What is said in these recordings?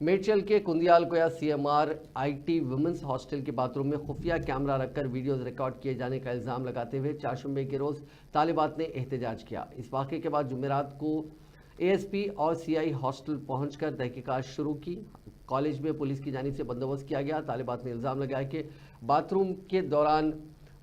मेडचल के कुंदियाल कोया CMR IT women's hostel के बाथरूम में खुफिया कैमरा रखकर वीडियोज रिकॉर्ड किए जाने का इल्ज़ाम लगाते हुए चारशंबे के रोज़ तालिबात ने एहतजाज किया। इस वाक़े के बाद जुमेरात को एएसपी और सीआई हॉस्टल पहुंचकर तहकीकात शुरू की। कॉलेज में पुलिस की जानिब से बंदोबस्त किया गया। तालिबात ने इल्ज़ाम लगाया कि बाथरूम के दौरान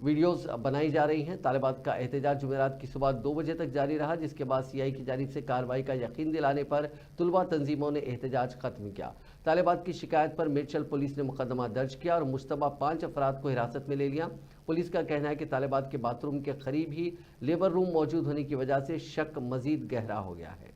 वीडियोस बनाई जा रही हैं। तालिबात का एहतजाज जुमेरात की सुबह 2 बजे तक जारी रहा, जिसके बाद सीआई की जानिब से कार्रवाई का यकीन दिलाने पर तुलबा तंजीमों ने एहतजाज खत्म किया। तालिबात की शिकायत पर मेडचल पुलिस ने मुकदमा दर्ज किया और मुश्तबा 5 अफराद को हिरासत में ले लिया। पुलिस का कहना है कि तालिबात के बाथरूम के करीब ही लेबर रूम मौजूद होने की वजह से शक मजीद गहरा हो गया है।